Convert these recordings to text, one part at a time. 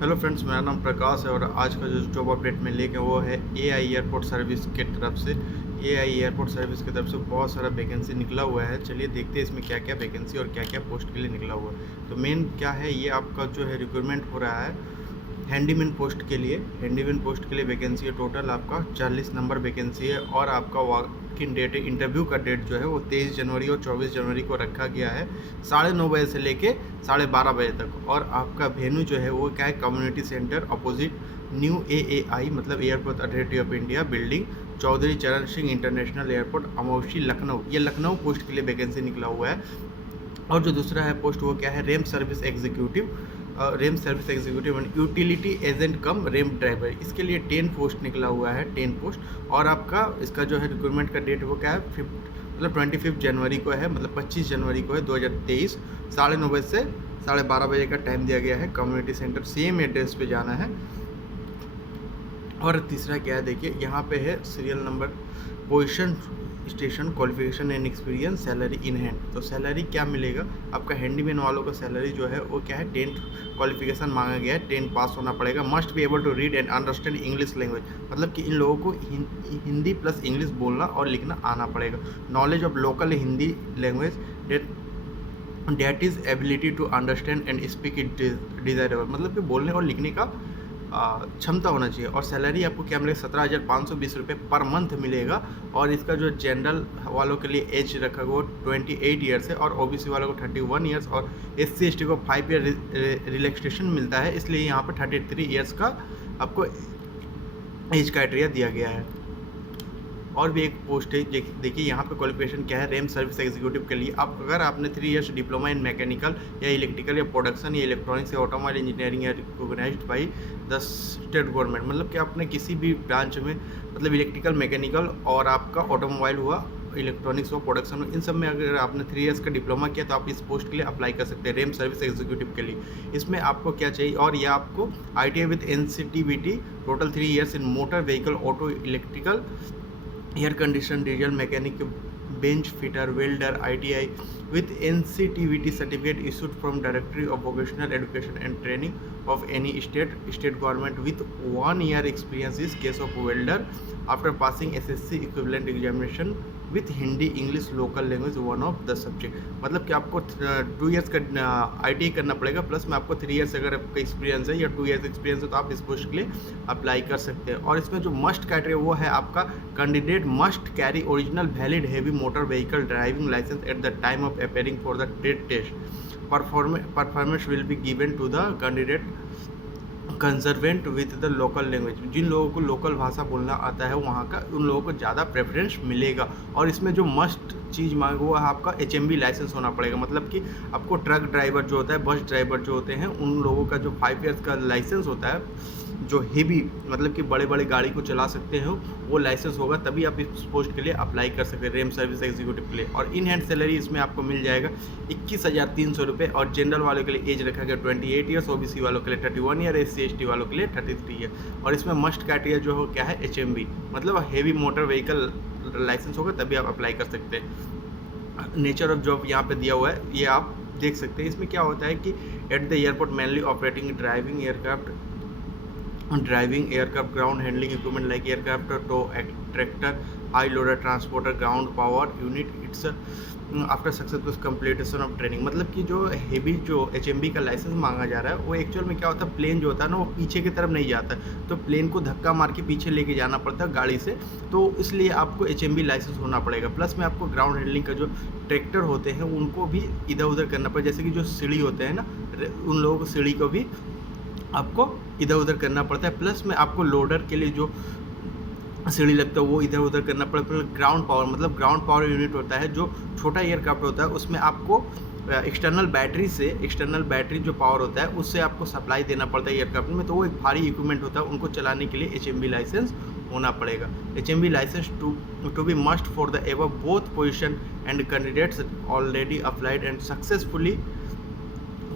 Hello friends, मेरा नाम प्रकाश है और आज का जो जॉब अपडेट मैं लेके वो है एआई एयरपोर्ट सर्विस के तरफ से। एआई एयरपोर्ट सर्विस की तरफ से बहुत सारा वैकेंसी निकला हुआ है। चलिए देखते हैं इसमें क्या क्या वैकेंसी और क्या क्या पोस्ट के लिए निकला हुआ है। तो मेन क्या है, ये आपका जो है रिक्रूटमेंट हो रहा है हैंडीमैन पोस्ट के लिए। हैंडीमैन पोस्ट के लिए वैकेंसी है, टोटल आपका 40 नंबर वैकेंसी है और आपका वॉक इन डेट, इंटरव्यू का डेट जो है वो 23 जनवरी और 24 जनवरी को रखा गया है, 9:30 बजे से लेके 12:30 बजे तक। और आपका वेन्यू जो है वो क्या है, community centre opposite new AAI मतलब Airport Authority of India building, Chaudhary Charan Singh international airport, Amausi, Lucknow. ये लखनऊ पोस्ट के लिए वैकेंसी निकला हुआ है। और जो दूसरा है पोस्ट वो क्या है, ramp service executive, ramp service executive and utility agent cum ramp driver. इसके लिए 10 पोस्ट निकला हुआ है, 10 पोस्ट। और आपका इसका जो है रिक्रूटमेंट का डेट वो क्या है, मतलब 25 जनवरी को है, मतलब 25 जनवरी को है 2023, 9:30 बजे से 12:30 बजे का टाइम दिया गया है। कम्युनिटी सेंटर सेम एड्रेस पे जाना है। और तीसरा क्या है, देखिए यहाँ पे है serial number, position, station, qualification and experience, salary in hand. तो सैलरी क्या मिलेगा आपका, हैंडीमैन वालों का सैलरी जो है वो क्या है, 10th क्वालिफिकेशन मांगा गया है, 10 पास होना पड़ेगा। Must be able to read and understand English language, मतलब कि इन लोगों को हिंदी प्लस इंग्लिश बोलना और लिखना आना पड़ेगा। Knowledge of local Hindi language that is ability to understand and speak it desirable, मतलब कि बोलने और लिखने का क्षमता होना चाहिए। और सैलरी आपको क्या मिलेगा, 17,520 रुपये पर मंथ मिलेगा। और इसका जो जनरल वालों के लिए एज रखा गया वो 28 ईयर्स है, और ओबीसी वालों को 31 ईयर्स, और SC/ST को 5 ईयर रिलैक्सेशन मिलता है, इसलिए यहाँ पर 33 ईयर्स का आपको एज क्राइटेरिया दिया गया है। और भी एक पोस्ट है, देखिए यहाँ पे क्वालिफिकेशन क्या है, रेम सर्विस एग्जीक्यूटिव के लिए आप अगर आपने 3 इयर्स डिप्लोमा इन मैकेनिकल या इलेक्ट्रिकल या प्रोडक्शन या इलेक्ट्रॉनिक्स या ऑटोमोबाइल इंजीनियरिंग या recognised by the state government, मतलब कि आपने किसी भी ब्रांच में, मतलब इलेक्ट्रिकल, मैकेनिकल और आपका ऑटोमोबाइल हुआ, इलेक्ट्रॉनिक्स हुआ, प्रोडक्शन हुआ, इन सब में अगर आपने 3 इयर्स का डिप्लोमा किया तो आप इस पोस्ट के लिए अप्लाई कर सकते हैं, रेम सर्विस एग्जीक्यूटिव के लिए। इसमें आपको क्या चाहिए, और यह आपको ITI with NCTVT, total 3 years in motor vehicle, auto, electrical, air condition, diesel mechanic, bench fitter, welder, ITI with NCTVT certificate issued from Directory of Vocational Education and Training of any state government with 1 year experience is case of welder after passing SSC equivalent examination with Hindi, English, local language one of the subject। मतलब कि आपको 2 years का ITI करना पड़ेगा, plus में आपको 3 years अगर आपका एक्सपीरियंस है या 2 इयर्स एक्सपीरियंस है तो आप इस पोस्ट के लिए अप्लाई कर सकते हैं। और इसमें जो मस्ट क्राइटेरिया वो है आपका, candidate must carry original valid heavy motor vehicle driving licence at the time of appearing for the trade test। Performance will be given to the candidate conversant with the local language. जिन लोगों को local भाषा बोलना आता है वहाँ का, उन लोगों को ज़्यादा प्रेफरेंस मिलेगा। और इसमें जो मस्ट चीज़ मांगे वो है आपका HMB लाइसेंस होना पड़ेगा, मतलब कि आपको ट्रक ड्राइवर जो होता है, बस ड्राइवर जो होते हैं, उन लोगों का जो 5 इयर्स का लाइसेंस होता है, जो हेवी, मतलब कि बड़े बड़े गाड़ी को चला सकते हो, वो लाइसेंस होगा, तभी आप इस पोस्ट के लिए अप्लाई कर सकते हैं, रेम सर्विस एग्जीक्यूटिव के लिए। और इन हैंड सैलरी इसमें आपको मिल जाएगा 21,300 रुपये। और जनरल वालों के लिए एज रखा गया 28 ईयर्स, OBC वालों के लिए 31 ईयर, SC/ST वालों के लिए 33 ईयर। और इसमें मस्ट क्राइटेरिया जो हो क्या है, HMB, मतलब हेवी मोटर व्हीकल लाइसेंस होगा तभी आप अप्लाई कर सकते हैं। नेचर ऑफ जॉब यहाँ पे दिया हुआ है, ये आप देख सकते हैं। इसमें क्या होता है कि at the airport mainly operating driving aircraft, ground handling equipment like aircraft, tow, tractor, high loader transporter, ground power unit। It's after successful completion of training, मतलब कि जो हेवी जो HMB का लाइसेंस मांगा जा रहा है वो एक्चुअल में क्या होता है, प्लेन जो होता है ना वो पीछे की तरफ नहीं जाता, तो प्लेन को धक्का मार के पीछे लेके जाना पड़ता है गाड़ी से, तो इसलिए आपको HMB लाइसेंस होना पड़ेगा। प्लस में आपको ग्राउंड हैंडलिंग का जो ट्रैक्टर होते हैं उनको भी इधर उधर करना पड़ेगा, जैसे कि जो सीढ़ी होते हैं ना, उन लोगों को सीढ़ी को भी आपको इधर उधर करना पड़ता है। प्लस में आपको लोडर के लिए जो सीढ़ी लगता है वो इधर उधर करना पड़ता है। ग्राउंड पावर, मतलब ग्राउंड पावर यूनिट होता है, जो छोटा एयरक्राफ्ट होता है उसमें आपको एक्सटर्नल बैटरी जो पावर होता है उससे आपको सप्लाई देना पड़ता है एयरक्राफ्ट में, तो वो एक भारी इक्विपमेंट होता है, उनको चलाने के लिए HMB लाइसेंस होना पड़ेगा। HMB license to be must for the above both position and candidates already applied and successfully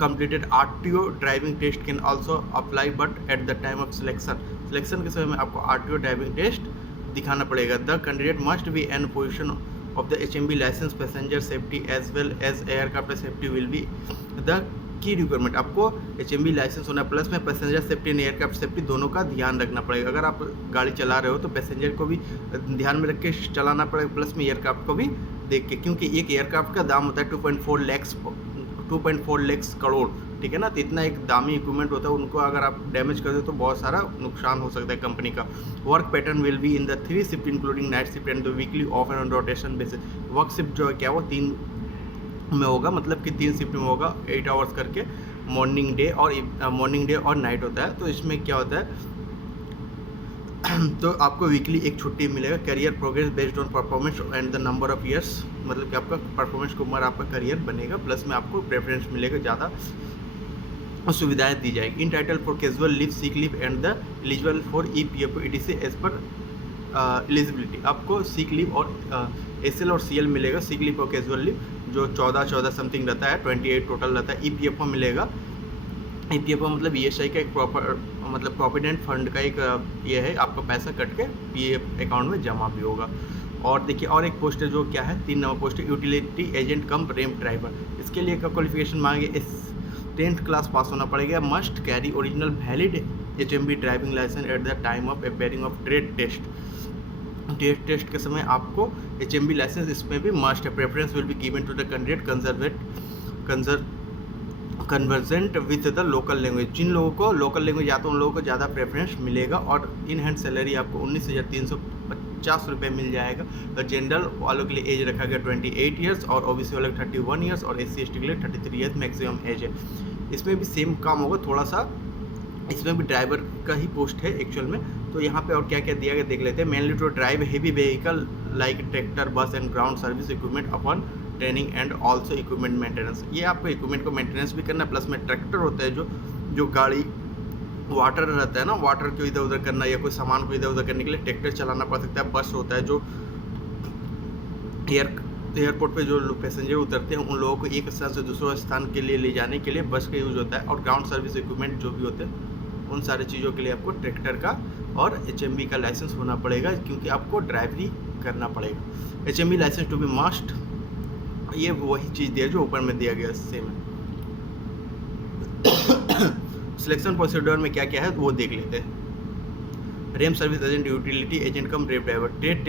completed RTO driving test can also apply, but at the time of selection के समय में आपको RTO driving test दिखाना पड़ेगा। The candidate must be in position of the HMB license, passenger safety as well as aircraft safety will be the की requirement, आपको HMV licence होना, plus में passenger safety and aircraft safety दोनों का ध्यान रखना पड़ेगा। अगर आप गाड़ी चला रहे हो तो पैसेंजर को भी ध्यान में रख के चलाना पड़ेगा, प्लस में एयरक्राफ्ट को भी देख के, क्योंकि एक एयरक्राफ्ट का दाम होता है 2.4 लाख करोड़, ठीक है ना। तो इतना एक दामी इक्विपमेंट होता है, उनको अगर आप डैमेज कर दो तो बहुत सारा नुकसान हो सकता है कंपनी का। Work pattern will be in the 3 shift including night shift and the weekly off and on rotation basis. Work shift जो है क्या वो 3 में होगा, मतलब कि 3 शिफ्ट में होगा 8 आवर्स करके, मॉर्निंग डे और नाइट होता है। तो इसमें क्या होता है तो आपको वीकली एक छुट्टी मिलेगा। Career progress based on performance and the number of years, मतलब कि आपका परफॉर्मेंस के ऊपर आपका करियर बनेगा, प्लस में आपको प्रेफरेंस मिलेगा, ज़्यादा सुविधाएं दी जाएगी। Entitled for casual leave, sick leave and the eligible for EPF ETC as per eligibility. आपको सिक लीव और SL और CL मिलेगा। सिक लीव और कैजुअल लीव जो 14 समथिंग रहता है, 28 टोटल रहता है। EPF मिलेगा। EPF मतलब ESI का एक प्रोविडेंट फंड का एक ये है, आपका पैसा कट के PF अकाउंट में जमा भी होगा। और देखिए और एक पोस्ट है जो क्या है, 3 नंबर पोस्ट है, यूटिलिटी एजेंट कम रैंप ड्राइवर। इसके लिए का क्वालिफिकेशन मांगे 10th क्लास पास होना पड़ेगा। Must carry original valid HMV driving licence at the time of appearing of trade test के समय आपको HMV लाइसेंस इसमें भी मस्ट है। Preference will be given to the candidate conversant with the local language. जिन लोगों को लोकल लैंग्वेज आता है उन लोगों को ज़्यादा प्रेफरेंस मिलेगा। और इन हैंड सैलरी आपको 19,350 रुपये मिल जाएगा। तो जनरल वालों के लिए एज रखा गया 28 ईयर्स और OBC वालों के 31 ईयर्स और SC/ST के लिए 33 ईयर्स मैक्सिमम एज है। इसमें भी सेम काम होगा, थोड़ा सा इसमें भी ड्राइवर का ही पोस्ट है एक्चुअल में। तो यहाँ पे और क्या क्या दिया गया देख लेते हैं। Mainly to drive heavy vehicle like tractor, bus and ground service equipment upon training and also equipment maintenance. ये आपको इक्विपमेंट को मेंटेनेंस भी करना, प्लस में ट्रैक्टर होता है जो गाड़ी वाटर रहता है ना, वाटर को इधर उधर करना या कोई सामान को इधर उधर करने के लिए ट्रैक्टर चलाना पड़ सकता है। बस होता है जो एयरपोर्ट पे जो पैसेंजर उतरते हैं उन लोगों को एक स्थान से दूसरे स्थान के लिए ले जाने के लिए बस का यूज़ होता है। और ग्राउंड सर्विस इक्विपमेंट जो भी होते हैं उन सारी चीज़ों के लिए आपको ट्रैक्टर का और HMV का लाइसेंस होना पड़ेगा, क्योंकि आपको ड्राइवरी करना पड़ेगा। HMV license to be must, ये वही चीज़ दिया जो ऊपर में दिया गया सेम है। सिलेक्शन प्रोसीड्योर में क्या क्या है वो देख लेते हैं। Ramp service agent, utility agent cum ramp driver. Trade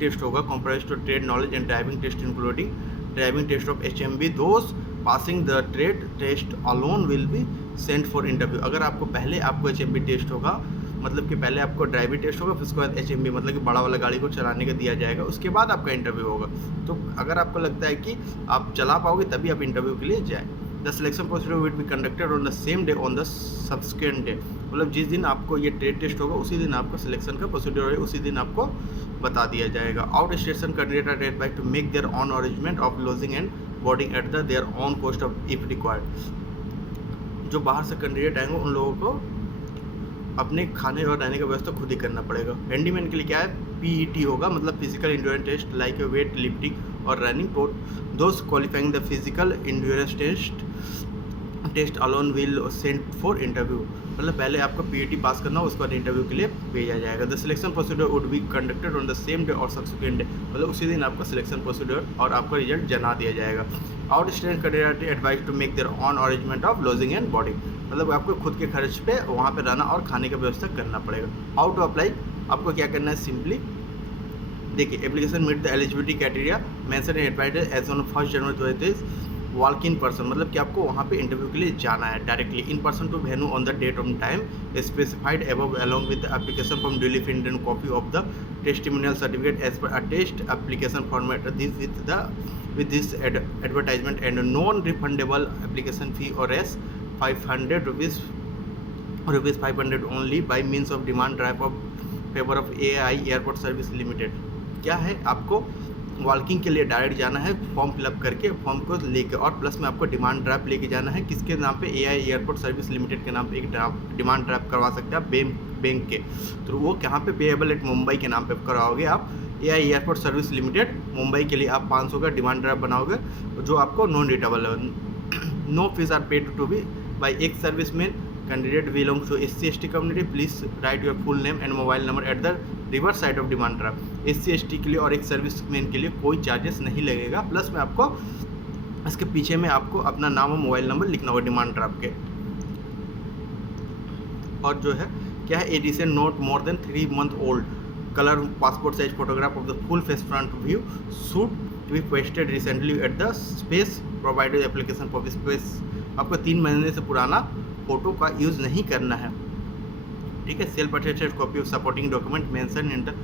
test होगा, comprise to trade knowledge and driving test including driving test of HMV। Those passing the trade test alone will be sent for interview. अगर आपको पहले आपको HMV test होगा, मतलब कि पहले आपको ड्राइविंग टेस्ट होगा, फिर उसके बाद HMV मतलब कि बड़ा वाला गाड़ी को चलाने का दिया जाएगा, उसके बाद आपका इंटरव्यू होगा। तो अगर आपको लगता है कि आप चला पाओगे तभी आप इंटरव्यू के लिए जाए। The selection procedure will be conducted on the same day on the subsequent day. मतलब जिस दिन आपको ये ट्रेड टेस्ट होगा उसी दिन आपका सिलेक्शन का प्रोसीजर है, उसी दिन आपको बता दिया जाएगा। Out station candidate are advised to make their own arrangement of lodging and boarding at the their own cost of if required. जो बाहर से कैंडिडेट आएंगे उन लोगों को अपने खाने और रहने का व्यवस्था खुद ही करना पड़ेगा। हैंडीमैन के लिए क्या है, PET होगा, मतलब physical endurance test like weight lifting और running. Those qualifying the physical endurance test alone will sent for interview. मतलब पहले आपको PET पास करना हो, उसके बाद इंटरव्यू के लिए भेजा जाएगा। The selection procedure would be conducted on the same day और सब्सिक्वेंट डे। मतलब उसी दिन आपका सिलेक्शन प्रोसीड्योर और आपका रिजल्ट जना दिया जाएगा। Out station candidate advise to make their own arrangement of lodging and boarding. मतलब आपको खुद के खर्च पे वहाँ पे रहना और खाने का व्यवस्था करना पड़ेगा। हाउ टू अप्लाई, आपको क्या करना है, सिंपली देखिए application meet the eligibility criteria mention in advertise as on 1 January 2023। Walk in person, मतलब कि आपको वहाँ पे इंटरव्यू के लिए जाना है directly in person to venue on the date of time specified above along with the application from duly filled in copy of the testimonial certificate as per attested application format this with this advertisement and non-refundable application fee or as 500 rupees 500 only by means of demand draft of favor of AI Airport Service Limited। क्या है, आपको walking के लिए direct जाना है form fill up करके, form को लेके, और प्लस में आपको डिमांड ड्राफ्ट लेके जाना है। किसके नाम पे, AI एयरपोर्ट सर्विस लिमिटेड के नाम पे एक डिमांड ड्राफ्ट करवा सकते हैं आप बैंक के। तो वो कहाँ पे, पेएबल एट मुंबई के नाम पे करवाओगे आप। AI airport service limited Mumbai के लिए आप 500 का डिमांड ड्राफ्ट बनाओगे जो आपको नॉन रिटेबल है। No fees are paid to be by एक service man candidate belongs to SC/ST community. Please write your full name and mobile number at the reverse side of demand draft. SC/ST के लिए और एक service man के लिए कोई charges नहीं लगेगा। प्लस में आपको इसके पीछे में आपको अपना नाम और मोबाइल नंबर लिखना होगा डिमांड ड्राफ्ट के। और जो है क्या है, ए recent not more than 3 month old colour passport size photograph of the full face front view should be pasted recently at the space provided application for space. आपको 3 महीने से पुराना फोटो का यूज़ नहीं करना है, ठीक है। Self attested copy of supporting document mention in the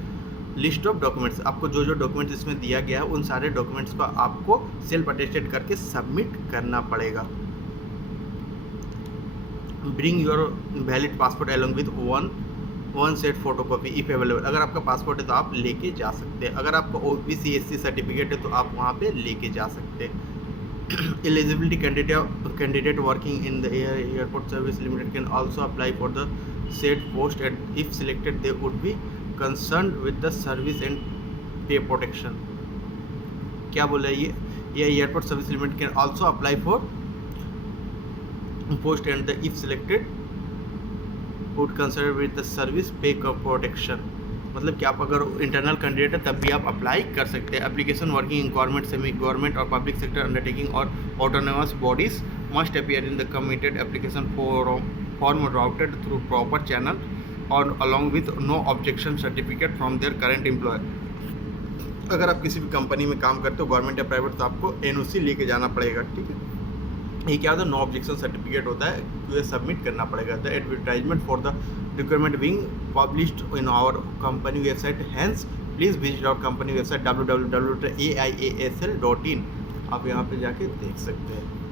list of documents. आपको जो जो डॉक्यूमेंट्स इसमें दिया गया है उन सारे डॉक्यूमेंट्स को आपको सेल्फ अटेस्टेड करके सबमिट करना पड़ेगा। Bring your valid passport along with one set photo copy if available. अगर आपका पासपोर्ट है तो आप लेके जा सकते हैं, अगर आपका OBC SC सर्टिफिकेट है तो आप वहाँ पे लेके जा सकते हैं। Eligibility candidate working in the airport service limited can also apply for the set post and if selected they would be concern with the service and पे प्रोटेक्शन। क्या बोला ये airport service limited can also apply for post and the if selected would consider with the service पे protection. मतलब कि आप अगर internal candidate है तब भी आप अप्लाई कर सकते हैं। Application working in government, semi government और पब्लिक सेक्टर अंडरटेकिंग और autonomous bodies must appear in the committed application form routed through proper channel और along with no objection certificate from their current employer. अगर आप किसी भी company में काम करते हो गवर्नमेंट या प्राइवेट तो आपको NOC लेके जाना पड़ेगा, ठीक है। ये क्या होता है, नो ऑब्जेक्शन सर्टिफिकेट होता है, ये सबमिट करना पड़ेगा। The advertisement for the requirement being published in our company website, hence please visit our company website www.aiasl.in। आप यहाँ पे जाके देख सकते हैं।